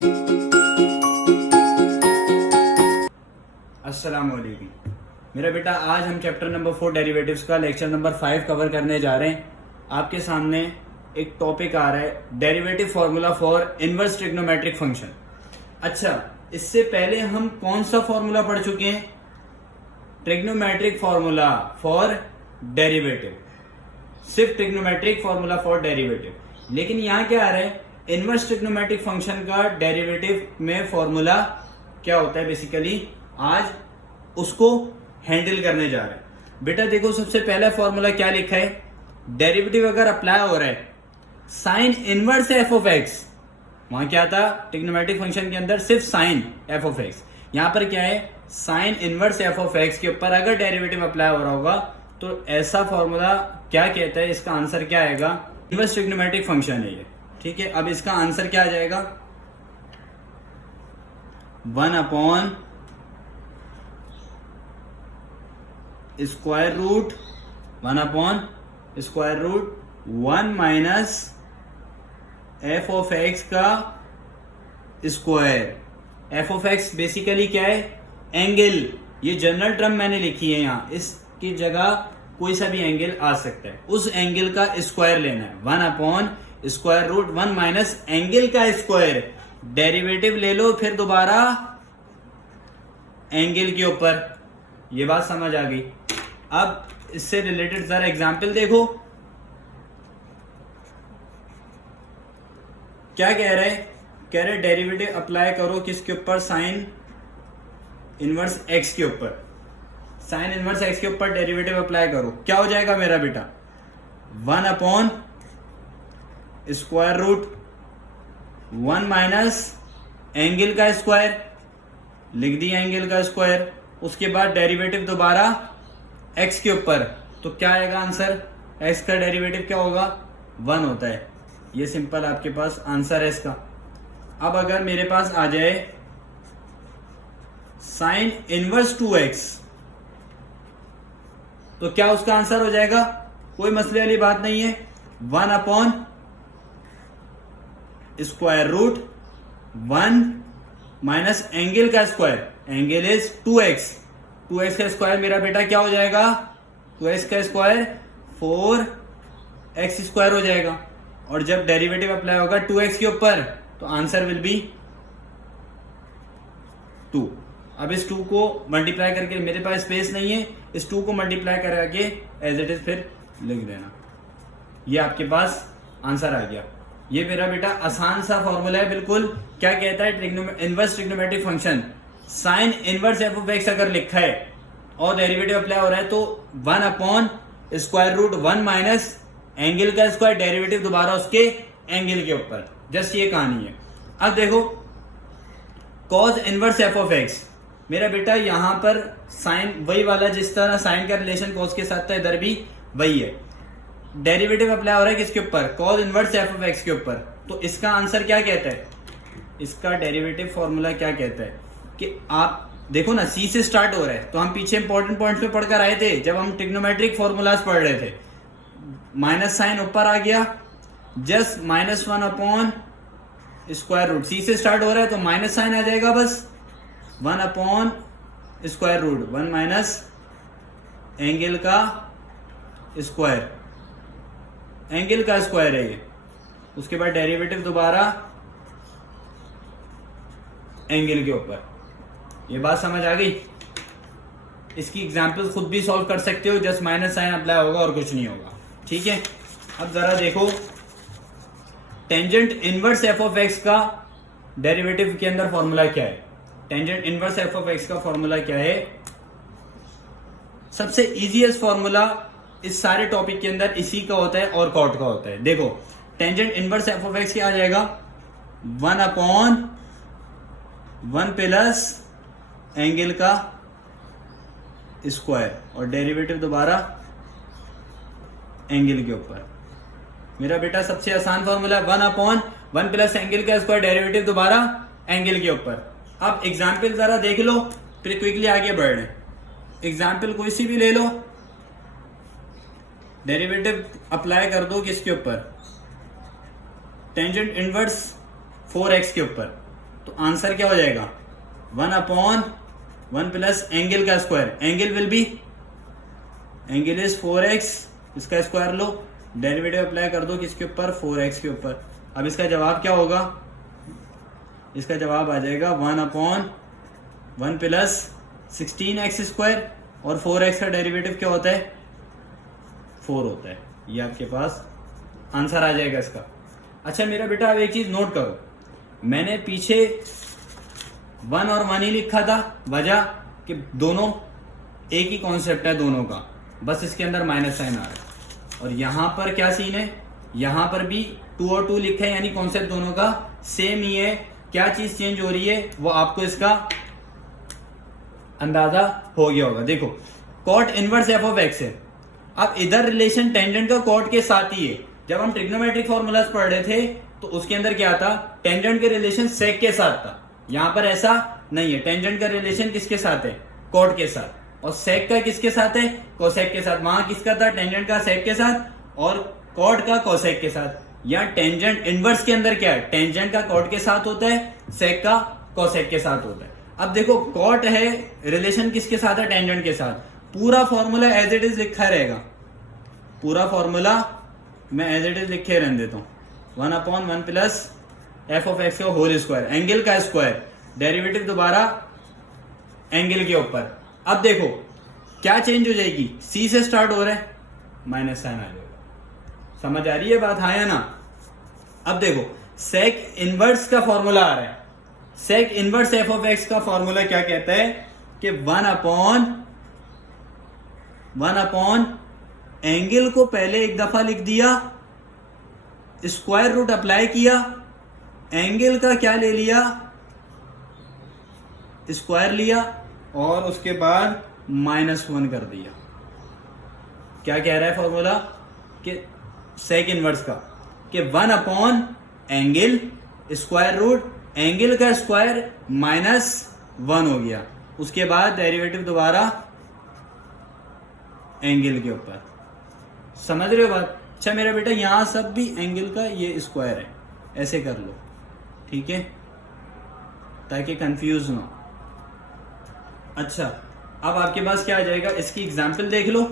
अस्सलाम वालेकुम। मेरा बेटा, आज हम चैप्टर नंबर 4 डेरिवेटिव्स का लेक्चर नंबर 5 कवर करने जा रहे हैं। आपके सामने एक टॉपिक आ रहा है, derivative formula for inverse trigonometric function. अच्छा, इससे पहले हम कौन सा फॉर्मूला पढ़ चुके हैं? ट्रिग्नोमेट्रिक फॉर्मूला फॉर डेरिवेटिव, सिर्फ ट्रिग्नोमेट्रिक फॉर्मूला फॉर डेरिवेटिव। लेकिन यहाँ क्या आ रहा है, इनवर्स ट्रिग्नोमेट्रिक फंक्शन का डेरिवेटिव में फॉर्मूला क्या होता है बेसिकली, आज उसको हैंडल करने जा रहे हैं। बेटा देखो, सबसे पहला फॉर्मूला क्या लिखा है, डेरिवेटिव अगर अप्लाई हो रहा है sine inverse f of x, वहां क्या था ट्रिग्नोमेट्रिक फंक्शन के अंदर, सिर्फ साइन एफ ऑफ एक्स। यहां पर क्या है, sine inverse f of x के ऊपर अगर डेरिवेटिव अप्लाई हो रहा होगा तो ऐसा फॉर्मूला क्या कहता है, इसका आंसर क्या आएगा, इनवर्स ट्रिग्नोमेट्रिक फंक्शन है ये। ठीक है, अब इसका आंसर क्या आ जाएगा, 1 upon square root 1 minus f of x का square. F of x basically क्या है, एंगल। ये जनरल टर्म मैंने लिखी है यहाँ, इसकी जगह कोई सा भी एंगल आ सकता है, उस एंगल का स्क्वायर लेना है। 1 upon square root 1 minus angle का स्क्वायर। डेरिवेटिव ले लो फिर दोबारा एंगल के ऊपर। ये बात समझ आ गई। अब इससे रिलेटेड जरा एग्जाम्पल देखो, क्या कह रहे हैं, कह रहे डेरिवेटिव अप्लाई करो किसके ऊपर, साइन इनवर्स एक्स के ऊपर। साइन इनवर्स एक्स के ऊपर डेरिवेटिव अप्लाई करो, क्या हो जाएगा मेरा बेटा, 1 upon square root 1 minus angle का स्क्वायर, लिख दिया एंगल का स्क्वायर। उसके बाद डेरिवेटिव दोबारा एक्स के ऊपर, तो क्या आएगा आंसर, एक्स का डेरिवेटिव क्या होगा, 1 होता है। ये सिंपल आपके पास आंसर है इसका। अब अगर मेरे पास आ जाए साइन इनवर्स 2x, तो क्या उसका आंसर हो जाएगा, कोई मसले वाली बात नहीं है, 1 upon square root 1 minus angle का square, angle is 2x। 2x का स्क्वायर मेरा बेटा क्या हो जाएगा, 2x का स्क्वायर 4x स्क्वायर हो जाएगा। और जब डेरिवेटिव अप्लाई होगा 2x के ऊपर तो आंसर विल बी 2। अब इस 2 को मल्टीप्लाई करके, मेरे पास स्पेस नहीं है, इस 2 को मल्टीप्लाई करके एज इट इज फिर लिख देना। ये आपके पास आंसर आ गया। ये मेरा बेटा आसान सा फॉर्मूला है बिल्कुल। क्या कहता है, inverse trigonometric function sine inverse f of x अगर लिखा है और डेरिवेटिव अप्लाई हो रहा है तो 1 upon square root 1 minus angle का स्क्वायर, डेरिवेटिव दोबारा उसके एंगल के ऊपर। जस्ट ये कहानी है। अब देखो cause inverse f of x, मेरा बेटा यहां पर साइन वही वाला, जिस तरह साइन का रिलेशन कॉज के साथ था इधर भी वही है। डेरिवेटिव अप्लाई हो रहा है किसके ऊपर, cause inverse f of x के ऊपर। तो इसका आंसर क्या कहता है, इसका डेरिवेटिव फॉर्मूला क्या कहता है कि आप देखो ना, सी से स्टार्ट हो रहा है, तो हम पीछे इंपॉर्टेंट पॉइंट्स पे पढ़कर आए थे जब हम ट्रिग्नोमेट्रिक फॉर्मूलाज पढ़ रहे थे। माइनस साइन ऊपर आ गया, जस्ट -1 अपॉन स्क्वायर रूट, सी से स्टार्ट हो रहा है तो माइनस साइन आ जाएगा, बस 1 upon square root 1 minus angle का स्क्वायर, एंगल का स्क्वायर है ये। उसके बाद डेरिवेटिव दोबारा एंगल के ऊपर। ये बात समझ आ गई। इसकी एग्जांपल खुद भी सॉल्व कर सकते हो, जस्ट माइनस साइन अप्लाई होगा और कुछ नहीं होगा। ठीक है, अब जरा देखो tangent inverse f of x का डेरिवेटिव के अंदर फॉर्मूला क्या है। Tangent inverse f of x का फॉर्मूला क्या है, सबसे इजीएस्ट फॉर्मूला इस सारे टॉपिक के अंदर इसी का होता है और कॉट का होता है। देखो tangent inverse f of x क्या आ जाएगा, 1 अपॉन 1 प्लस एंगल का स्क्वायर और डेरिवेटिव दोबारा एंगल के ऊपर। मेरा बेटा सबसे आसान फॉर्मूला 1 अपॉन 1 प्लस एंगल का स्क्वायर, डेरिवेटिव दोबारा एंगल के ऊपर। अब एग्जाम्पल जरा देख लो फिर क्विकली आगे बढ़ रहे। एग्जाम्पल कोई सी भी ले लो, डेरिवेटिव अप्लाई कर दो किसके ऊपर, टेंजेंट इनवर्स 4x के ऊपर। तो आंसर क्या हो जाएगा 1/1 प्लस एंगल का square, angle will be, angle is 4x, इसका स्क्वायर लो, डेरिवेटिव अप्लाई कर दो किसके ऊपर 4x के ऊपर। अब इसका जवाब क्या होगा, इसका जवाब आ जाएगा 1/1 प्लस 16x स्क्वायर, और 4x का डेरिवेटिव क्या होता है 4 होता है। ये आपके पास आंसर आ जाएगा इसका। अच्छा मेरा बेटा अब एक चीज नोट करो, मैंने पीछे 1 और 1 ही लिखा था, वजह कि दोनों एक ही कॉन्सेप्ट है दोनों का, बस इसके अंदर माइनस साइन आ रहा है। और यहां पर क्या सीन है, यहां पर भी 2 और 2 लिखा है, यानी कॉन्सेप्ट दोनों का सेम ही है। क्या चीज चेंज हो रही है वो आपको इसका अंदाजा हो गया होगा। देखो cot inverse f of x है, अब इधर रिलेशन टेंजेंट का कॉट के साथ ही है। जब हम ट्रिग्नोमेट्रिक फॉर्मूलाज पढ़ रहे थे तो उसके अंदर क्या था, टेंजेंट के रिलेशन सेक के साथ था। यहां पर ऐसा नहीं है, टेंजेंट का रिलेशन किसके साथ है कॉट के साथ, और सेक का किसके साथ है कोसेक के साथ। वहां किसका था टेंजेंट का सेक के साथ और कॉट का कोसेक के साथ। या टेंजेंट इनवर्स के अंदर क्या है, टेंजेंट का कॉट के साथ होता है, सेक का कोसेक के साथ होता है। अब देखो कॉट है, रिलेशन किसके साथ है टेंजेंट के साथ। पूरा फॉर्मूला एज इट इज लिखा रहेगा, पूरा फॉर्मूला मैं एज इट इज लिखे रहने देता हूं, 1/1 प्लस एफ ऑफ एक्स का होल स्क्वायर, एंगल का स्क्वायर, डेरिवेटिव दोबारा एंगल के ऊपर। अब देखो क्या चेंज हो जाएगी, सी से स्टार्ट हो रहा है, माइनस साइन आ जाएगा। समझ आ रही है बात, हाँ या ना। अब देखो सेक इनवर्स का फॉर्मूला आ रहा है, sec inverse f of x का फॉर्मूला क्या कहता है कि 1/1 एंगल को पहले एक दफा लिख दिया, स्क्वायर रूट अप्लाई किया, एंगल का क्या ले लिया स्क्वायर लिया, और उसके बाद -1 कर दिया। क्या कह रहा है फॉर्मूला कि सेक इनवर्स का कि 1/, एंगल स्क्वायर रूट, एंगल का स्क्वायर -1 हो गया, उसके बाद डेरिवेटिव दोबारा एंगल के ऊपर। समझ रहे हो बात। अच्छा मेरा बेटा यहां सब भी एंगल का ये स्क्वायर है, ऐसे कर लो, ठीक है, ताकि कंफ्यूज ना हो। अच्छा अब आपके पास क्या आ जाएगा, इसकी एग्जांपल देख लो।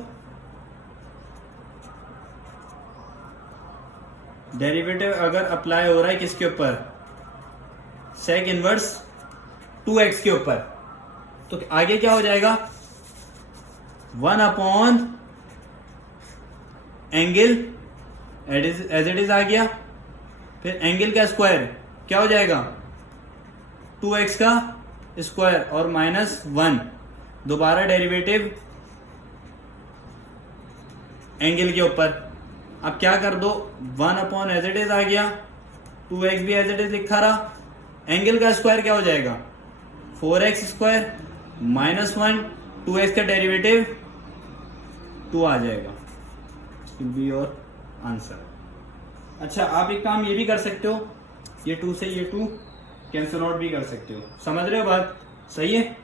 डेरिवेटिव अगर अप्लाई हो रहा है किसके ऊपर, सेक इनवर्स 2x के ऊपर, तो आगे क्या हो जाएगा 1/, एंगल एज इट इज आ गया, फिर एंगल का स्क्वायर क्या हो जाएगा 2x का स्क्वायर और -1, दोबारा डेरिवेटिव एंगल के ऊपर। अब क्या कर दो 1/, एज इट इज आ गया, 2x भी एज इट इज लिखा रहा, एंगल का स्क्वायर क्या हो जाएगा 4x स्क्वायर -1, 2x का डेरिवेटिव 2 आ जाएगा, विल बी योर आंसर। अच्छा आप एक काम ये भी कर सकते हो, ये 2 से ये 2 कैंसिल आउट भी कर सकते हो। समझ रहे हो बात, सही है।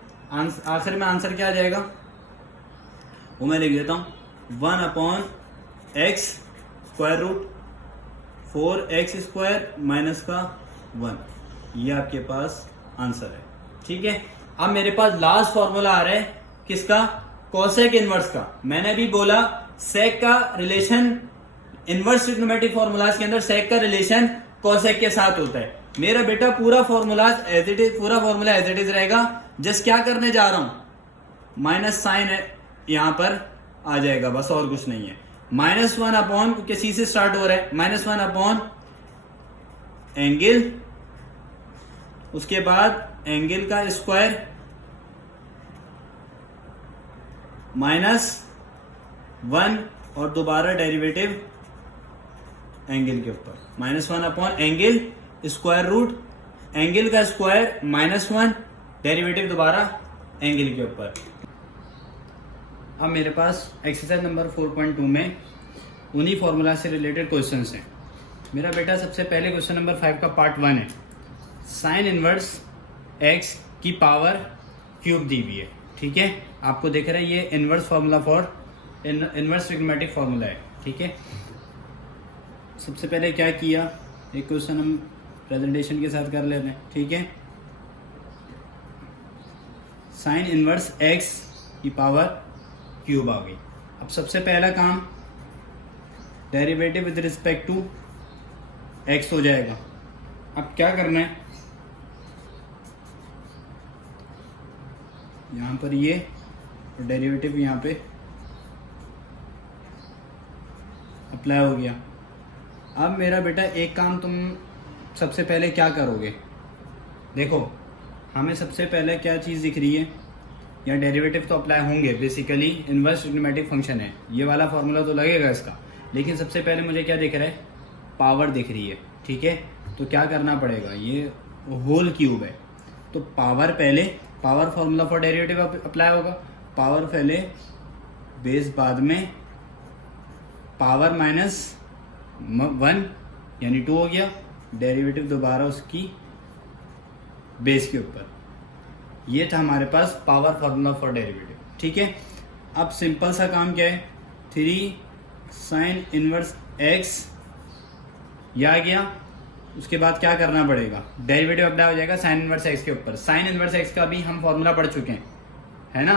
आखिर में आंसर क्या आ जाएगा वो मैं लिख देता हूं, 1/x square root 4x square minus का 1, ये आपके पास आंसर है, ठीक है। अब मेरे पास लास्ट फॉर्मूला आ रहा है किसका, कोसेक इनवर्स का। मैंने भी बोला सेक का रिलेशन इनवर्स ट्रिग्नोमेट्रिक फॉर्मूलाज के अंदर सेक का रिलेशन कोसेक के साथ होता है। मेरा बेटा पूरा फॉर्मूला एज इट इज रहेगा, जस्ट क्या करने जा रहा हूं माइनस साइन है यहां पर आ जाएगा, बस और कुछ नहीं है। -1/, क्योंकि सी से स्टार्ट हो रहा है, -1/, एंगल, उसके बाद एंगल का स्क्वायर -1 और दोबारा डेरिवेटिव एंगल के ऊपर, -1/, एंगल स्क्वायर रूट एंगल का स्क्वायर -1 डेरिवेटिव दोबारा एंगल के ऊपर। अब मेरे पास एक्सरसाइज नंबर 4.2 में उन्हीं फॉर्मूला से रिलेटेड क्वेश्चंस हैं। मेरा बेटा सबसे पहले क्वेश्चन नंबर 5 का पार्ट 1 है, साइन इनवर्स x की पावर क्यूब दी हुई है, ठीक है। आपको देख रहा है ये inverse formula for inverse trigonometric formula है, ठीक है। सबसे पहले क्या किया, एक क्वेश्चन हम प्रेजेंटेशन के साथ कर लेते हैं, ठीक है। साइन इनवर्स एक्स की पावर क्यूब आ गई। अब सबसे पहला काम derivative with respect to x हो जाएगा। अब क्या करना है, यहाँ पर ये डेरिवेटिव यहाँ पे अप्लाई हो गया। अब मेरा बेटा एक काम तुम सबसे पहले क्या करोगे, देखो हमें सबसे पहले क्या चीज़ दिख रही है, या डेरिवेटिव तो अप्लाई होंगे, बेसिकली इनवर्स ट्रिग्नोमेट्रिक फंक्शन है, ये वाला फॉर्मूला तो लगेगा इसका, लेकिन सबसे पहले मुझे क्या दिख रहा है, पावर दिख रही है। ठीक है, तो क्या करना पड़ेगा, ये होल क्यूब है तो पावर पहले, power formula for derivative apply होगा, पावर पहले बेस बाद में, पावर माइनस 1 यानी 2 हो गया, डेरिवेटिव दोबारा उसकी बेस के ऊपर। ये था हमारे पास पावर फॉर्मूला फॉर डेरिवेटिव। ठीक है, अब सिंपल सा काम क्या है, 3 साइन इनवर्स एक्स ये आ गया। उसके बाद क्या करना पड़ेगा, डेरिवेटिव अप्लाई हो जाएगा साइन इनवर्स एक्स के ऊपर। साइन इनवर्स एक्स का भी हम फॉर्मूला पढ़ चुके हैं, है ना,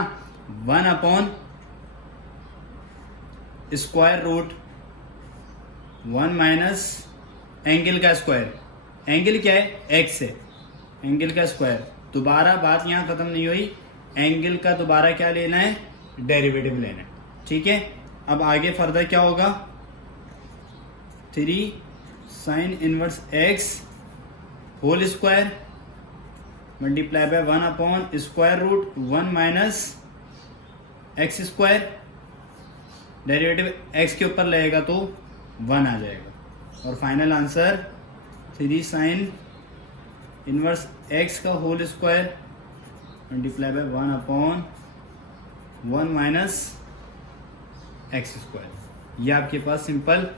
1/√1 माइनस एंगल का स्क्वायर। एंगल क्या है, एक्स है, एंगल का स्क्वायर। दोबारा बात यहाँ खत्म नहीं हुई, एंगल का दोबारा क्या लेना है, डेरिवेटिव लेना है। ठीक है, अब आगे फर्दर क्या होगा, 3 sine inverse x whole square multiply by 1/√1 minus x square. Derivative x के ऊपर लगेगा तो 1 आ जाएगा। और final answer 3 sine inverse x का whole square multiply by 1/1 minus x square. ये आपके पास सिंपल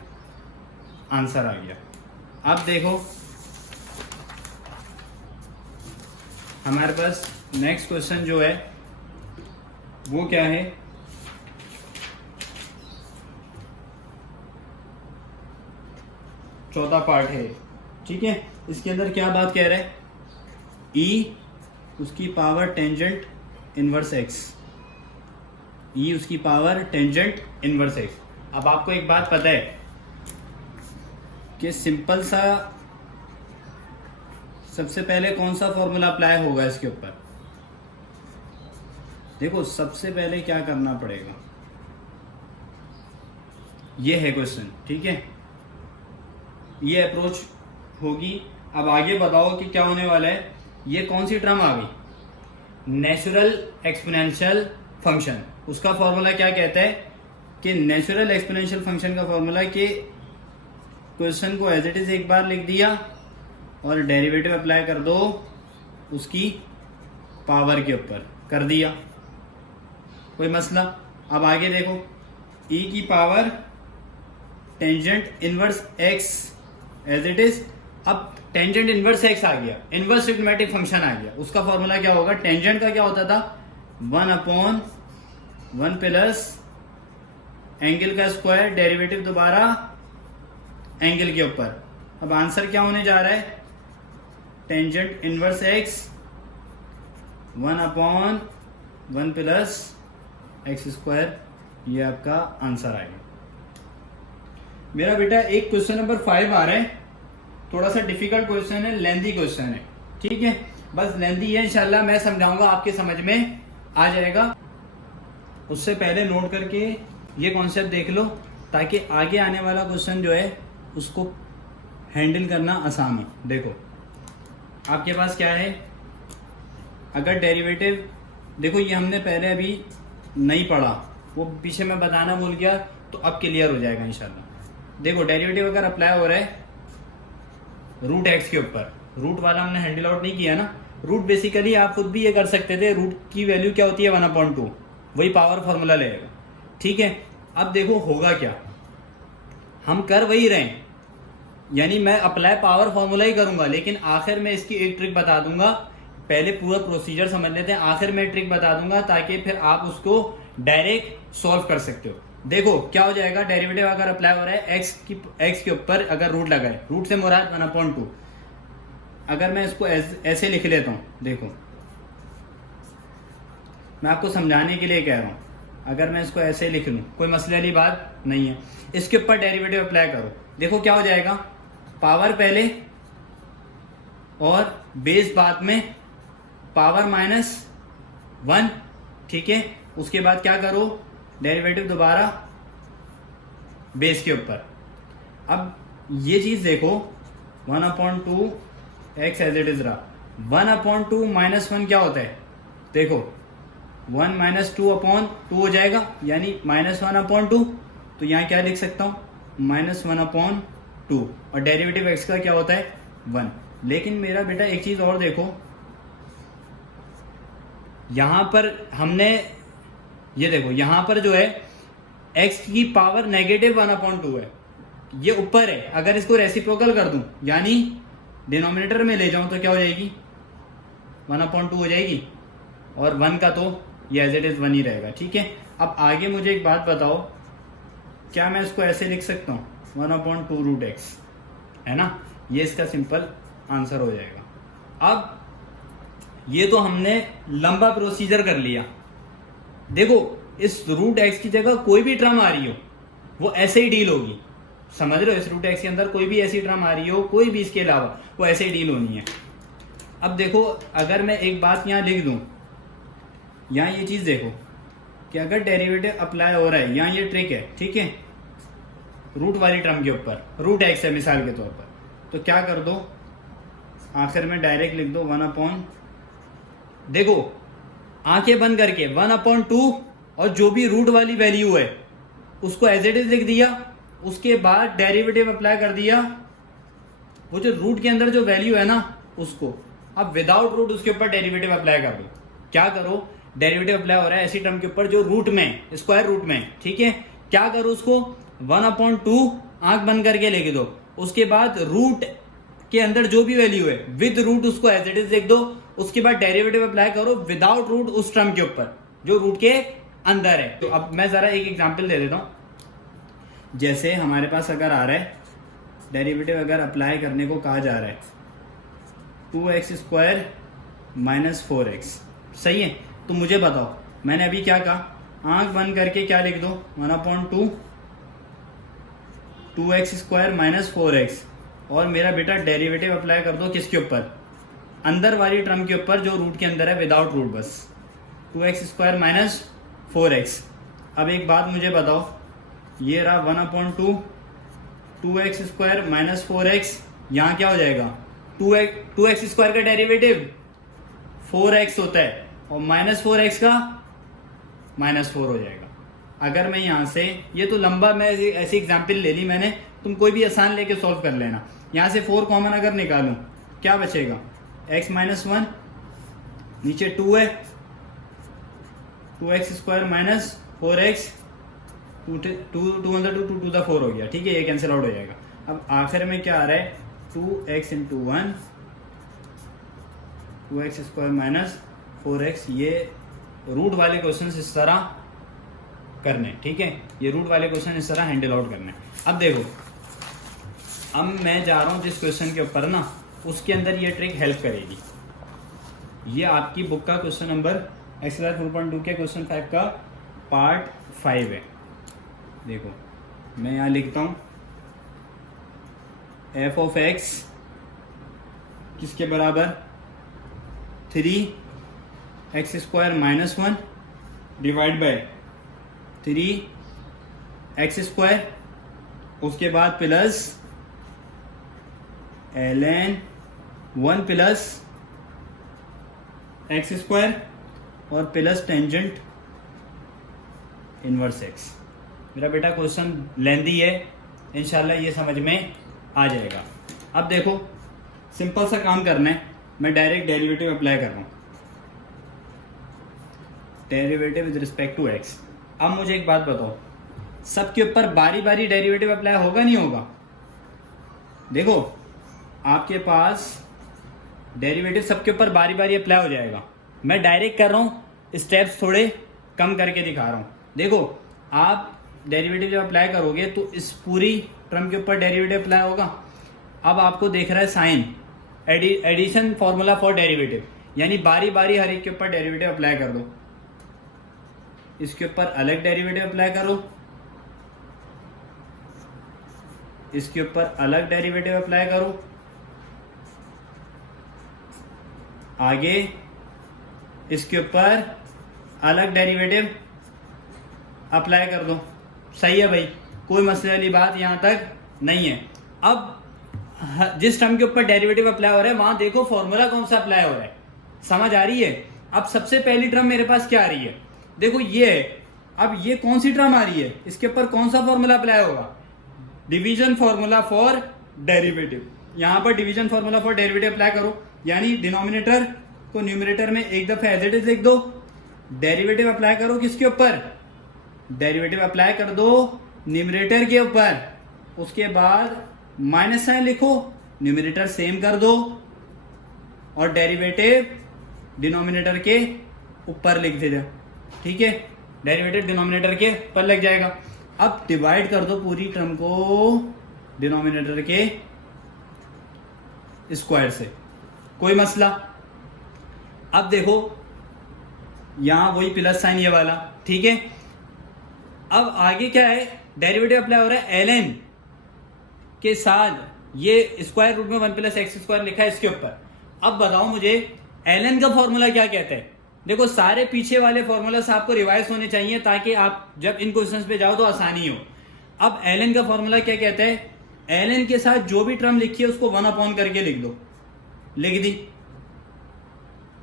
आंसर आ गया। अब देखो हमारे पास नेक्स्ट क्वेश्चन जो है वो क्या है, चौथा पार्ट है। ठीक है, इसके अंदर क्या बात कह रहा है, ई उसकी पावर टेंजेंट इनवर्स एक्स, ई उसकी पावर टेंजेंट इनवर्स एक्स। अब आपको एक बात पता है कि सिंपल सा सबसे पहले कौन सा फॉर्मूला अप्लाई होगा इसके ऊपर। देखो सबसे पहले क्या करना पड़ेगा, ये है क्वेश्चन। ठीक है, ये अप्रोच होगी। अब आगे बताओ कि क्या होने वाला है, ये कौन सी टर्म आ गई, नेचुरल एक्सपोनेंशियल फंक्शन। उसका फॉर्मूला क्या कहता है कि नेचुरल एक्सपोनेंशियल फंक्शन का फॉर्मूला कि क्वेश्चन को एज इट इज एक बार लिख दिया और डेरिवेटिव अप्लाई कर दो उसकी पावर के ऊपर, कर दिया, कोई मसला। अब आगे देखो, ई की power tangent inverse x as it is. अब टेंजेंट इनवर्स एक्स आ गया, इनवर्स ट्रिग्नोमेट्रिक फंक्शन आ गया, उसका फॉर्मूला क्या होगा, टेंजेंट का क्या होता था, 1/1 प्लस एंगल का स्क्वायर, डेरिवेटिव दोबारा एंगल के ऊपर। अब आंसर क्या होने जा रहा है, tangent inverse x 1/1 plus x square. ये आपका आंसर आएगा। मेरा बेटा एक क्वेश्चन नंबर 5 आ रहा है, थोड़ा सा डिफिकल्ट क्वेश्चन है, लेंथी क्वेश्चन है। ठीक है, बस लेंथी है, इंशाल्लाह मैं समझाऊंगा, आपके समझ में आ जाएगा। उससे पहले नोट करके ये कॉन्सेप्ट देख लो ताकि आगे आने वाला क्वेश्चन जो है उसको हैंडल करना आसान हो। देखो आपके पास क्या है, अगर डेरिवेटिव, देखो ये हमने पहले अभी नहीं पढ़ा, वो पीछे मैं बताना भूल गया, तो अब क्लियर हो जाएगा इंशाल्लाह। देखो डेरिवेटिव अगर अप्लाई हो रहा है रूट एक्स के ऊपर, रूट वाला हमने हैंडल आउट नहीं किया ना, रूट बेसिकली आप खुद भी ये कर सकते थे, रूट की वैल्यू क्या होती है 1/2, वही पावर फॉर्मूला लगेगा। ठीक है, अब देखो होगा क्या, हम कर वही रहे हैं, यानी मैं अप्लाई पावर फॉर्मूला ही करूंगा, लेकिन आखिर में इसकी एक ट्रिक बता दूंगा। पहले पूरा प्रोसीजर समझ लेते हैं, आखिर में ट्रिक बता दूंगा ताकि फिर आप उसको डायरेक्ट सॉल्व कर सकते हो। देखो क्या हो जाएगा, डेरिवेटिव अगर अप्लाई हो रहा है एक्स के ऊपर अगर रूट लगा है, रूट से मुराद 1/2, अगर मैं इसको ऐसे लिख लेता हूं, देखो मैं आपको समझाने के लिए कह रहा हूँ। अगर मैं इसको ऐसे लिख लूँ कोई मसले वाली बात नहीं है। इसके ऊपर डेरिवेटिव अप्लाई करो, देखो क्या हो जाएगा, पावर पहले और बेस बाद में, पावर -1, ठीक है। उसके बाद क्या करो, डेरिवेटिव दोबारा बेस के ऊपर। अब ये चीज देखो 1/2 x एज इट इज रहा, 1/2 -1 क्या होता है, देखो 1 - 2/2 हो जाएगा, यानी -1/2। तो यहाँ क्या लिख सकता हूँ, -1/2, और डेरिवेटिव x का क्या होता है 1। लेकिन मेरा बेटा एक चीज और देखो, यहां पर हमने ये देखो, यहां पर जो है x की पावर -1/2 है, ये ऊपर है। अगर इसको रेसिप्रोकल कर दूं यानी डिनोमिनेटर में ले जाऊं तो क्या हो जाएगी, 1/2 हो जाएगी, और 1 का तो ये एज इट इज 1 ही रहेगा, ठीक है। अब आगे मुझे एक बात बताओ, क्या मैं इसको ऐसे लिख सकता हूँ 1/2√x, है ना, ये इसका सिंपल आंसर हो जाएगा। अब ये तो हमने लंबा प्रोसीजर कर लिया। देखो इस √x की जगह कोई भी टर्म आ रही हो वो ऐसे ही डील होगी, समझ रहे हो, इस √x के अंदर कोई भी ऐसी टर्म आ रही हो, कोई भी इसके अलावा, वो ऐसे ही डील होनी है। अब देखो अगर मैं एक बात यहाँ लिख दूं, यहाँ ये चीज देखो कि अगर डेरिवेटिव अप्लाई हो रहा है, यहाँ ये ट्रिक है, ठीक है, रूट वाली टर्म के ऊपर, √x है मिसाल के तौर पर, तो क्या कर दो, आखिर में डायरेक्ट लिख दो 1/, देखो आंखें बंद करके 1/2, और जो भी रूट वाली वैल्यू है उसको एज इट इज लिख दिया, उसके बाद डेरिवेटिव अप्लाई कर दिया, वो जो रूट के अंदर जो वैल्यू है ना उसको, अब विदाउट रूट उसके ऊपर डेरिवेटिव अप्लाई कर दो। क्या करो, डेरिवेटिव अप्लाई हो रहा है ऐसी टर्म के ऊपर जो रूट में, स्क्वायर रूट में, ठीक है, क्या करो उसको 1/2 आंख बंद करके लिख दो, उसके बाद रूट के अंदर जो भी वैल्यू है विद रूट उसको एज इट इज लिख दो, उसके बाद डेरिवेटिव अप्लाई करो विदाउट रूट उस टर्म के ऊपर जो रूट के अंदर है। तो अब मैं जरा एक एग्जांपल दे देता हूं, जैसे हमारे पास अगर आ रहा है डेरिवेटिव, अगर अप्लाई करने को कहा जा रहा है 2x² - 4x, सही है। तो मुझे बताओ मैंने अभी क्या कहा, आंख बंद करके क्या लिख दो 1/2 2x² - 4x, और मेरा बेटा डेरिवेटिव अप्लाई कर दो किसके ऊपर, अंदर वाली टर्म के ऊपर जो रूट के अंदर है विदाउट रूट, बस 2x² - 4x। अब एक बात मुझे बताओ, ये रहा 1/2 2x² - 4x, यहाँ क्या हो जाएगा, 2x² का डेरिवेटिव 4x होता है, और -4x का -4 हो जाएगा। अगर मैं यहाँ से, ये तो लंबा, मैं ऐसी एग्जाम्पल ले ली मैंने, तुम कोई भी आसान लेके सॉल्व कर लेना। यहाँ से 4 कॉमन अगर निकालूं क्या बचेगा, x - 1, नीचे 2 है, 2x² - 4x, 2 4 हो गया, ठीक है, ये कैंसिल आउट हो जाएगा। अब आखिर में क्या आ रहा है, 2x × 1 2x² - 4x। ये रूट वाले क्वेश्चन इस तरह करने, ठीक है, ये रूट वाले क्वेश्चन इस तरह हैंडल आउट करने। अब देखो, अब मैं जा रहा हूँ जिस क्वेश्चन के ऊपर ना, उसके अंदर ये ट्रिक हेल्प करेगी। ये आपकी बुक का क्वेश्चन नंबर एक्सरसाइज 4.2 के क्वेश्चन 5 का पार्ट 5 है। देखो मैं यहाँ लिखता हूँ f(x) किसके बराबर, 3x² - 1 डिवाइड बाय 3x², उसके बाद प्लस ln 1 प्लस x² और प्लस टेंजेंट इनवर्स x। मेरा बेटा क्वेश्चन लेंदी है, इंशाल्लाह ये समझ में आ जाएगा। अब देखो सिंपल सा काम करना है, मैं डायरेक्ट डेरिवेटिव अप्लाई कर रहा हूं, derivative with respect to x। अब मुझे एक बात बताओ, सबके ऊपर बारी बारी डेरिवेटिव अप्लाई होगा नहीं होगा? देखो आपके पास डेरिवेटिव सबके ऊपर बारी बारी अप्लाई हो जाएगा। मैं डायरेक्ट कर रहा हूं, स्टेप्स थोड़े कम करके दिखा रहा हूं। देखो आप डेरिवेटिव जब अप्लाई करोगे तो इस पूरी टर्म के ऊपर डेरिवेटिव अप्लाई होगा। अब आपको देख रहा है sine, addition formula for derivative, यानी बारी बारी हर एक के ऊपर डेरिवेटिव अप्लाई कर दो। इसके ऊपर अलग डेरिवेटिव अप्लाई करो, इसके ऊपर अलग डेरिवेटिव अप्लाई करो, आगे इसके ऊपर अलग डेरिवेटिव अप्लाई कर दो। सही है भाई, कोई मसले वाली बात यहां तक नहीं है। अब जिस टर्म के ऊपर डेरिवेटिव अप्लाई हो रहा है वहां देखो फॉर्मूला कौन सा अप्लाई हो रहा है, समझ आ रही है। अब सबसे पहली टर्म मेरे पास क्या आ रही है, देखो ये है। अब ये कौन सी टर्म आ रही है, इसके ऊपर कौन सा फॉर्मूला अप्लाई होगा, डिवीजन फॉर्मूला फॉर डेरिवेटिव। यहां पर division formula for derivative apply करो, यानी डिनोमिनेटर को न्यूमरेटर में एक दफा एज इट इज लिख दो, डेरिवेटिव अप्लाई करो किसके ऊपर, डेरिवेटिव अप्लाई कर दो न्यूमरेटर के ऊपर, उसके बाद माइनस साइन लिखो, न्यूमरेटर सेम कर दो और डेरिवेटिव डिनोमिनेटर के ऊपर लिख दे। ठीक है, डेरिवेटिव डिनोमिनेटर के ऊपर लग जाएगा। अब डिवाइड कर दो पूरी टर्म को डिनोमिनेटर के स्क्वायर से, कोई मसला। अब देखो यहां वही प्लस साइन ये वाला, ठीक है। अब आगे क्या है, डेरिवेटिव अप्लाई हो रहा है ln के साथ, ये स्क्वायर रूट में 1 + x² लिखा है इसके ऊपर। अब बताओ मुझे ln का फॉर्मूला क्या कहता है। देखो सारे पीछे वाले फॉर्मूलास आपको रिवाइज होने चाहिए ताकि आप जब इन क्वेश्चंस पे जाओ तो आसानी हो। अब ln का फॉर्मूला क्या कहता है, ln के साथ जो भी टर्म लिखी है उसको 1 करके लिख दो, लिख दी।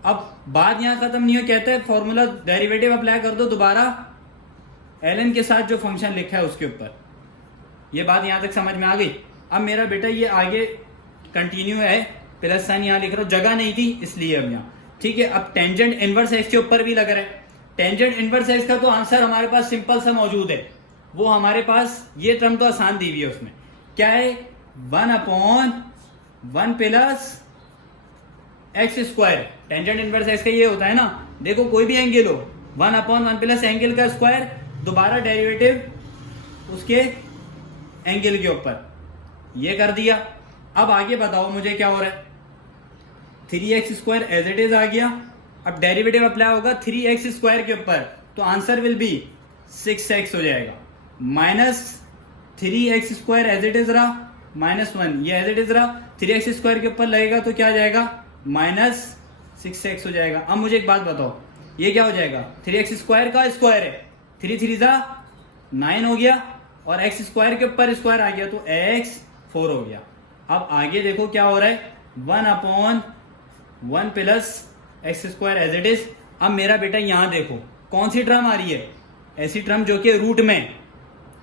अब बात यहां खत्म नहीं हो, कहता है फॉर्मूला डेरिवेटिव अप्लाई कर दो दोबारा ln के साथ जो फंक्शन लिखा है उसके ऊपर। ये बात यहां तक समझ में आ गई। अब मेरा बेटा ये आगे कंटिन्यू है, प्लस साइन यहां लिख रहा हूं, जगह नहीं थी इसलिए अब यहां, ठीक है। अब टेंजेंट इनवर्स एक्स के ऊपर भी लग रहा है। टेंजेंट इनवर्स एक्स का तो आंसर हमारे पास सिंपल सा मौजूद है, वो हमारे पास ये टर्म तो आसान दी हुई है। उसमें क्या है, 1/1 + x²। टेंजेंट इनवर्स एक्स का ये होता है ना, देखो कोई भी एंगल हो, 1/1 + एंगल का स्क्वायर, दोबारा डेरिवेटिव उसके एंगल के ऊपर, ये कर दिया। अब आगे बताओ मुझे क्या हो रहा है, 3x² एज इट इज आ गया। अब डेरिवेटिव अप्लाई होगा 3x² के ऊपर, तो आंसर विल बी 6x हो जाएगा, minus 3x² as it is रहा, -1 ये एज इट इज रहा, 3x² के ऊपर लगेगा तो क्या आ जाएगा, -6x हो जाएगा। अब मुझे एक बात बताओ, ये क्या हो जाएगा, 3x² का स्क्वायर है, 3 3 9 हो गया, और x² के ऊपर स्क्वायर आ गया तो x4 हो गया। अब आगे देखो क्या हो रहा है, 1/1 + x² एज इट इज। अब मेरा बेटा यहां देखो कौन सी टर्म आ रही है, ऐसी टर्म जो कि रूट में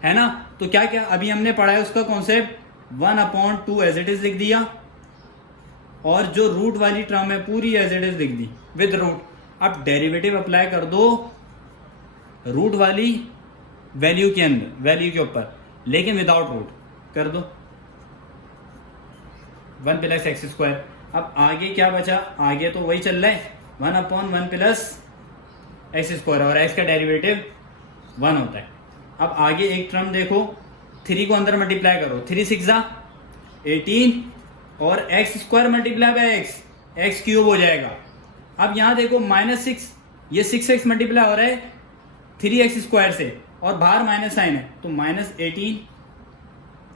है ना, तो क्या क्या अभी हमने पढ़ा है उसका कॉन्सेप्ट, 1/2 एज इट इज लिख दिया, और जो रूट वाली टर्म है पूरी एज इट इज लिख दी विद रूट। अब डेरिवेटिव अप्लाई कर दो रूट वाली वैल्यू के अंदर, वैल्यू के ऊपर, लेकिन विदाउट रूट कर दो, 1 + x²। अब आगे क्या बचा, आगे तो वही चल रहा है, 1/1 + x², और x का डेरिवेटिव 1 होता है। अब आगे एक टर्म देखो, 3 को अंदर मल्टीप्लाई करो, 3 6 18, और x² × x3 हो जाएगा। अब यहां देखो -6, ये 6x मल्टीप्लाई हो रहा है 3x² से, और बाहर माइनस साइन है तो -18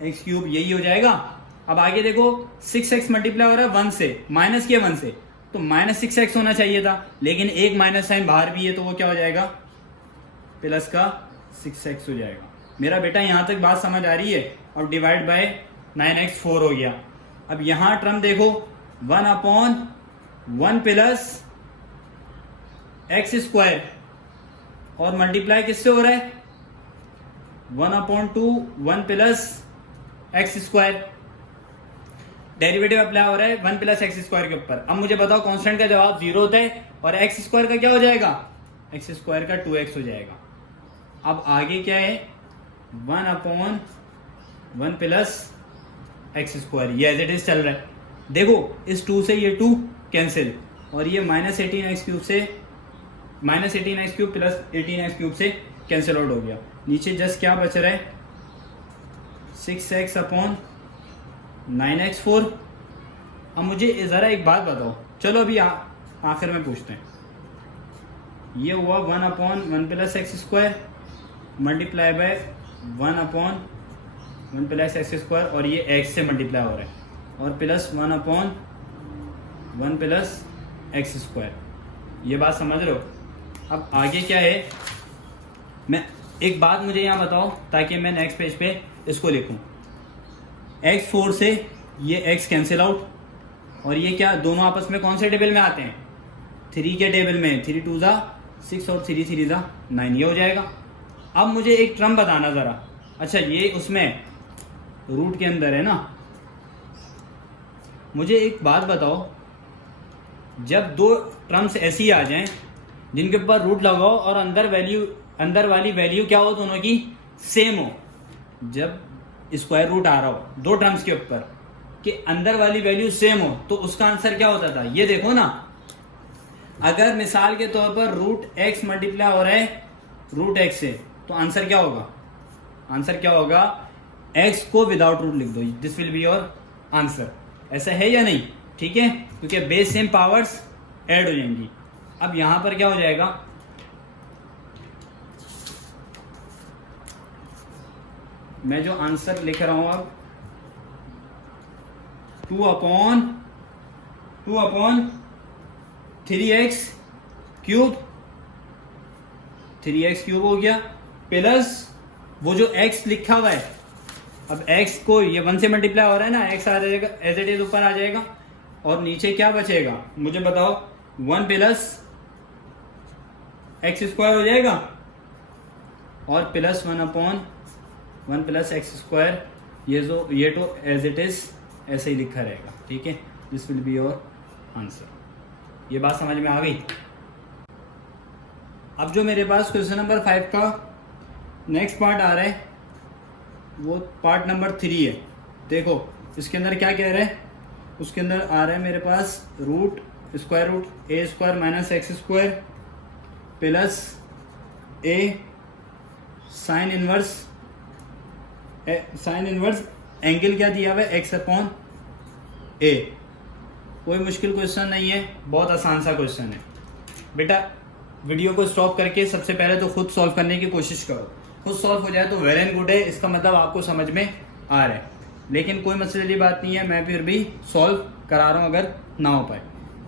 x3 यही हो जाएगा। अब आगे देखो 6x मल्टीप्लाई हो रहा है 1 से, माइनस के 1 से, तो -6x होना चाहिए था, लेकिन एक माइनस साइन बाहर भी है तो वो क्या हो जाएगा, प्लस का 6x हो जाएगा। मेरा बेटा यहां तक बात समझ आ रही है। और डिवाइड बाय 9x 4 हो गया। अब यहां टर्म देखो, 1/1 + x², और मल्टीप्लाई किससे हो रहा है, 1/2 1 + x²। डेरिवेटिव अप्लाई हो रहा है 1 + x² के ऊपर। अब मुझे बताओ कांस्टेंट का जवाब 0 होता है, और x² का क्या हो जाएगा, x² का 2x हो जाएगा। अब आगे क्या है, 1/1 + x², ये एज इट इज चल रहा है। देखो इस 2 से ये 2 कैंसिल, और ये -18x³ से, -18x³ + 18x³ से कैंसिल आउट हो गया। नीचे जस्ट क्या बच रहा है, 6x/9x4। अब मुझे जरा एक बात बताओ, चलो अभी आखिर में पूछते हैं, ये हुआ 1/1 plus x square multiply by 1/1 plus x square, और ये एक्स से मल्टीप्लाई हो रहा है, और प्लस 1/1 प्लस एक्स स्क्वायर। ये बात समझ रहे हो? अब आगे क्या है, मैं एक बात मुझे यहाँ बताओ ताकि मैं नेक्स्ट पेज पे इसको लिखूं। x4 से ये x कैंसिल आउट, और ये क्या दोनों आपस में कौन से टेबल में आते हैं? 3 के टेबल में। 3 2 ज़ा 6 और 3 3 ज़ा 9, ये हो जाएगा। अब मुझे एक टर्म बताना ज़रा। अच्छा, ये उसमें रूट के अंदर है ना। मुझे एक बात बताओ, जब दो टर्म्स ऐसी आ जाएं जिनके ऊपर रूट लगाओ और अंदर वाली वैल्यू क्या हो, दोनों की सेम हो, जब स्क्वायर रूट आ रहा हो दो टर्म्स के ऊपर कि अंदर वाली वैल्यू सेम हो, तो उसका आंसर क्या होता था? ये देखो ना, अगर मिसाल के तौर पर रूट एक्स मल्टीप्लाई हो रहा है रूट एक्स से, तो आंसर क्या होगा? आंसर क्या होगा? एक्स को विदाउट रूट लिख दो, this will be your answer. ऐसा है या नहीं? ठीक है, क्योंकि बेस सेम पावर्स ऐड हो जाएंगी। अब यहां पर क्या हो जाएगा, मैं जो आंसर लिख रहा हूं अब 2/3x क्यूब, 3x क्यूब हो गया, प्लस वो जो x लिखा हुआ है, अब x को ये 1 से मल्टीप्लाई हो रहा है ना, x आ जाएगा एज इट इज ऊपर आ जाएगा, और नीचे क्या बचेगा मुझे बताओ? 1 प्लस एक्स स्क्वायर हो जाएगा, और प्लस 1/1 प्लस एक्स स्क्वायर, ये तो एज इट इज ऐसे ही लिखा रहेगा। ठीक है, this will be your answer. ये बात समझ में आ गई? अब जो मेरे पास क्वेश्चन नंबर 5 का नेक्स्ट पार्ट आ रहा है, वो पार्ट नंबर 3 है। देखो इसके अंदर क्या कह रहा है, उसके अंदर आ रहा है मेरे पास root square root a square minus x square plus a sine inverse angle क्या दिया हुआ है? x/a। कोई मुश्किल क्वेश्चन नहीं है, बहुत आसान सा क्वेश्चन है। बेटा वीडियो को स्टॉप करके सबसे पहले तो खुद सॉल्व करने की कोशिश करो, खुद सॉल्व हो जाए तो वेल एंड गुड है, इसका मतलब आपको समझ में आ रहा है। लेकिन कोई मसले वाली बात नहीं है, मैं फिर भी सॉल्व करा रहा हूं अगर ना हो पाए।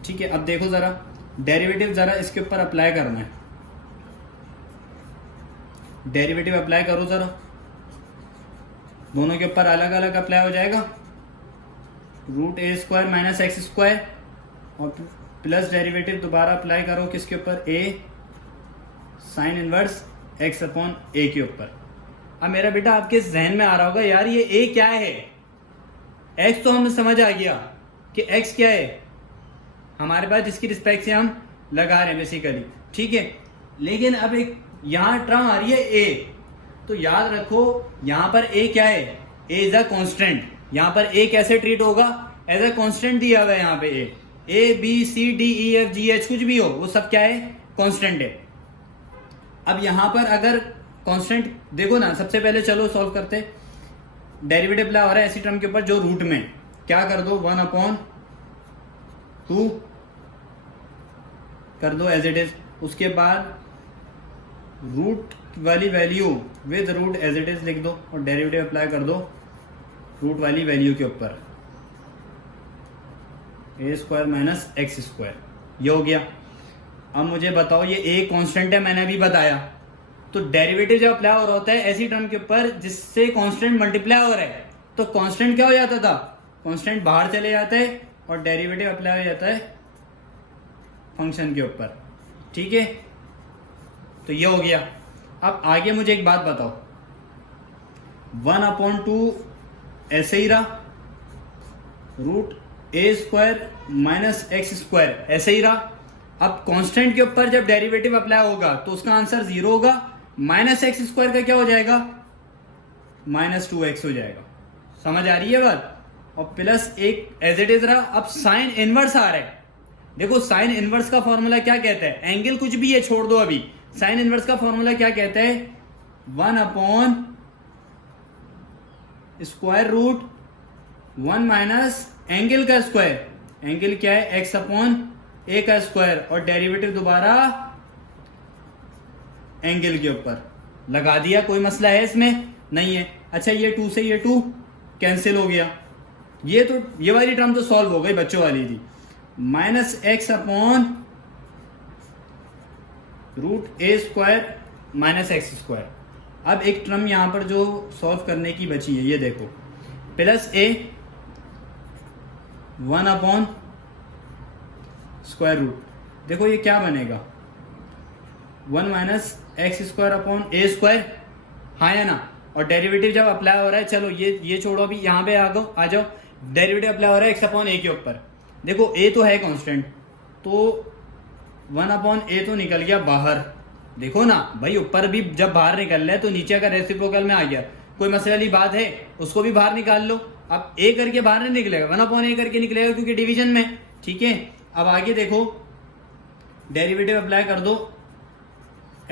ठीक है, अब देखो जरा डेरिवेटिव जरा इसके ऊपर अप्लाई करना है। डेरिवेटिव अप्लाई करो जरा, दोनों के ऊपर अलग अलग अप्लाई हो जाएगा। Root a square minus x square, और प्लस डेरिवेटिव दोबारा अप्लाई करो किसके ऊपर? ए साइन इनवर्स x/a के ऊपर। अब मेरा बेटा आपके जहन में आ रहा होगा, यार ये a क्या है? x तो हमें समझ आ गया कि x क्या है हमारे पास, जिसकी रिस्पेक्ट से हम लगा रहे हैं बेसिकली। ठीक है, लेकिन अब एक यहां टर्म आ रही है a, तो याद रखो यहां पर a क्या है? a is a constant. यहां पर a कैसे ट्रीट होगा? एज अ कांस्टेंट दिया हुआ है यहाँ पे a b c d e f g h कुछ भी हो, वो सब क्या है? कांस्टेंट है। अब यहां पर अगर कांस्टेंट देखो ना, सबसे पहले चलो सॉल्व करते। डेरिवेटिव अप्लाई हो रहा है ऐसी टर्म के ऊपर जो रूट में, क्या कर दो? 1/2 कर दो एज इट इज। उसके बाद रूट वाली value with root as it is लिख दो, और डेरिवेटिव अप्लाई कर दो रूट वाली वैल्यू के ऊपर, ए स्क्वायर माइनस एक्स स्क्वायर। ये हो गया। अब मुझे बताओ, ये ए कांस्टेंट है, मैंने अभी बताया, तो डेरिवेटिव जब अप्लाई हो रहा होता है ऐसी टर्म के ऊपर जिससे कांस्टेंट मल्टीप्लाई हो रहा है, तो कांस्टेंट क्या हो जाता था? कांस्टेंट बाहर चले जाता है और डेरिवेटिव अप्लाई हो जाता है फंक्शन के ऊपर। ठीक है, तो ये हो गया। अब आगे मुझे एक बात बताओ, 1/2 ऐसे ही रहा, root a square minus x square ऐसे ही रहा। अब कांस्टेंट के ऊपर जब डेरिवेटिव अप्लाई होगा तो उसका आंसर 0 होगा। माइनस एक्स स्क्वायर का क्या हो जाएगा? -2x हो जाएगा। समझ आ रही है बात? और प्लस एक एज इट इज रहा। अब साइन इनवर्स आ रहा है। देखो साइन इनवर्स का फॉर्मूला क्या कहता है? एंगल कुछ भी है छोड़ दो अभी। साइन इनवर्स का फॉर्मूला क्या कहता है? 1/√1 माइनस एंगल का स्क्वायर। एंगल क्या है? x/a का स्क्वायर, और डेरिवेटिव दोबारा एंगल के ऊपर लगा दिया, कोई मसला है इसमें नहीं है। अच्छा ये 2 से ये 2 कैंसिल हो गया, ये वाली टर्म तो सॉल्व हो गई, बच्चों वाली थी। -x upon √a² -x²। अब एक टर्म यहां पर जो सॉल्व करने की बची है, ये देखो, +a 1 अपॉन √। देखो ये क्या बनेगा, 1 -x² अपॉन a², हाँ या ना। और डेरिवेटिव जब अप्लाई हो रहा है, चलो ये छोड़ो, अभी यहाँ पे आ जाओ, डेरिवेटिव अप्लाई हो रहा है x अपॉन a के ऊपर। देखो a तो है कांस्टेंट, तो 1 अपॉन a तो निकल गया बाहर। देखो ना भाई, ऊपर भी जब बाहर निकल रहा है तो नीचे अगर रेसिप्रोकल में आ गया, कोई मसले वाली बात है, उसको भी बाहर निकाल लो। अब a करके बाहर नहीं निकलेगा, 1 अपॉन a करके निकलेगा, क्योंकि डिवीजन में, ठीक है। अब आगे देखो, डेरिवेटिव अप्लाई कर दो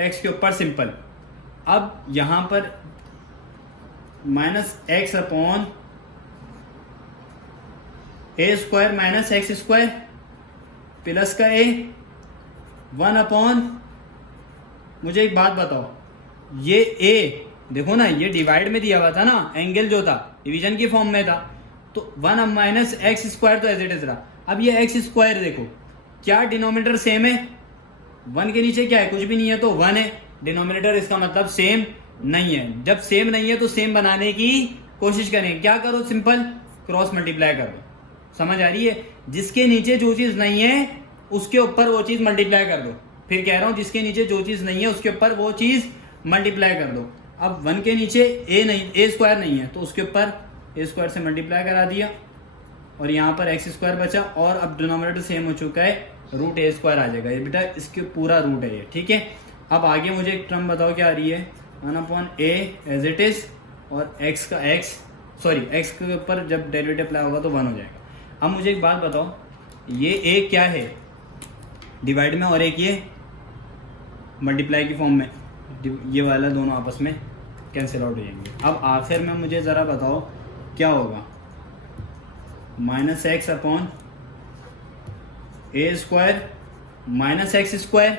x के ऊपर, सिंपल। अब यहां पर -x upon a² -x² plus का a 1 अपॉन, मुझे एक बात बताओ, ये a देखो ना, ये डिवाइड में दिया हुआ था ना, एंगल जो था डिवीजन की फॉर्म में था, तो 1 -x² तो एज इट इज रहा। अब ये x² देखो, क्या डिनोमिनेटर सेम है, 1 के नीचे क्या है, कुछ भी नहीं है, तो 1 है डिनोमिनेटर, इसका मतलब सेम नहीं है। जब सेम नहीं है तो सेम बनाने की कोशिश करें, क्या करो, सिंपल क्रॉस मल्टीप्लाई कर दो। समझ आ रही है, जिसके नीचे जो चीज नहीं है उसके ऊपर वो चीज मल्टीप्लाई कर दो। फिर कह रहा हूं, जिसके नीचे जो चीज नहीं है उसके ऊपर वो चीज मल्टीप्लाई कर दो। अब 1 के नीचे a² नहीं है, तो उसके ऊपर a² से मल्टीप्लाई करा दिया, और यहाँ पर x² बचा, और अब डिनोमिनेटर सेम हो चुका है, √a² आ जाएगा। ये बेटा इसके पूरा रूट है ये, ठीक है। अब आगे मुझे एक टर्म बताओ क्या आ रही है, 1 upon a as it is, और x के ऊपर जब डेरिवेटिव अप्लाई होगा तो 1 हो जाएगा। अब मुझे एक बात बताओ, ये a क्या है डिवाइड में, और एक ये मल्टीप्लाई की फॉर्म में, ये वाला दोनों आपस में कैंसिल आउट हो जाएंगे। अब आखिर में मुझे ज़रा बताओ क्या होगा, -x upon a² -x²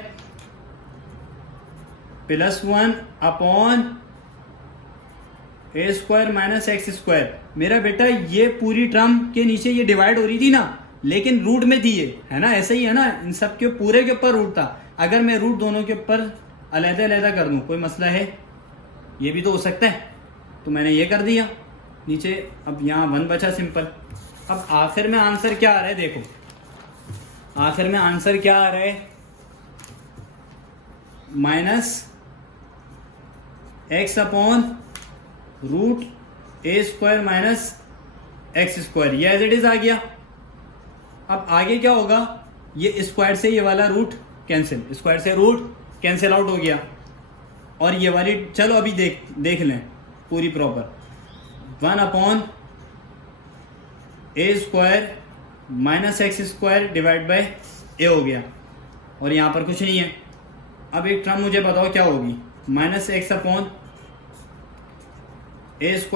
plus 1 upon a² -x²। मेरा बेटा ये पूरी टर्म के नीचे ये डिवाइड हो रही थी ना, लेकिन रूट में थी ये, है ना, ऐसा ही है ना, इन सब के पूरे के ऊपर रूट था। अगर मैं रूट दोनों के ऊपर अलग-अलग कर दूं, कोई मसला है, ये भी तो हो सकता है, तो मैंने ये कर दिया नीचे। अब यहाँ 1 बचा, सिंपल। अब आखिर में आंसर क्या आ रहा है, देखो आखिर में आंसर क्या आ रहा है, -x अपॉन √a² -x², ये एज इट इज आ गया। अब आगे क्या होगा, ये स्क्वायर से ये वाला रूट कैंसिल, स्क्वायर से रूट कैंसिल आउट हो गया, और ये वाली चलो अभी देख लें पूरी proper, 1 upon a² -x² divide by a हो गया, और यहां पर कुछ नहीं है। अब एक टर्म मुझे बताओ क्या होगी, -x अपॉन a²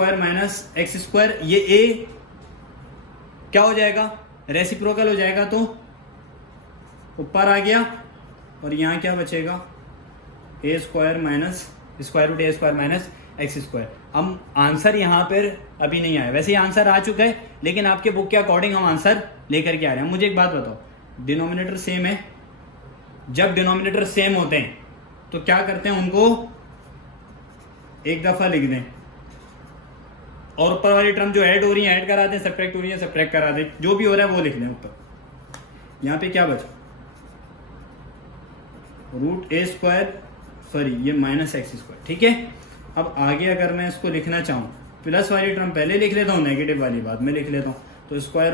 -x², ये a क्या हो जाएगा, रेसिप्रोकल हो जाएगा, तो ऊपर आ गया, और यहाँ क्या बचेगा, a² -√a² हम आंसर यहाँ पर अभी नहीं आया, वैसे ही आंसर आ चुका है, लेकिन आपके बुक के अकॉर्डिंग हम आंसर लेकर के आ रहे हैं। मुझे एक बात बताओ, डिनोमिनेटर सेम है, जब डिनोमिनेटर सेम होते हैं तो क्या करते हैं, उनको एक दफा लिख दें, और ऊपर वाली टर्म जो ऐड हो रही है ऐड करा दें, सब्ट्रैक्ट हो रही है सब्ट्रैक्ट करा दें, जो भी हो रहा है वो लिख लें ऊपर। यहाँ पे क्या बचा, √a², सॉरी ये -x², ठीक है। अब आगे अगर मैं इसको लिखना चाहूँ, प्लस वाली टर्म पहले लिख लेता हूँ, नेगेटिव वाली बाद में लिख लेता हूँ, तो √a²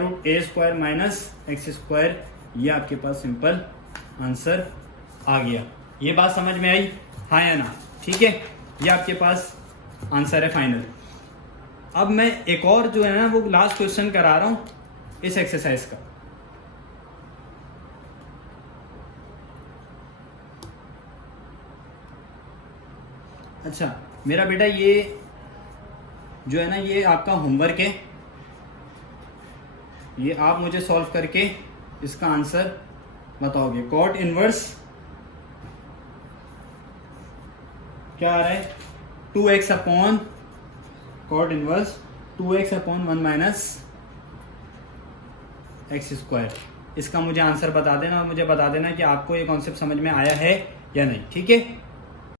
-x², ये आपके पास सिंपल आंसर आ गया। ये बात समझ में आई, हाँ या ना, ठीक है, ये आपके पास आंसर है फाइनल। अब मैं एक और जो है ना वो लास्ट क्वेश्चन करा रहा हूं इस एक्सरसाइज का। अच्छा मेरा बेटा, ये जो है ना ये आपका होमवर्क है, ये आप मुझे सॉल्व करके इसका आंसर बताओगे। कॉट इनवर्स क्या आ रहा है 2x upon cot inverse 2x upon 1 minus x square. इसका मुझे आंसर बता देना और मुझे बता देना कि आपको ये कॉन्सेप्ट समझ में आया है या नहीं, ठीक है।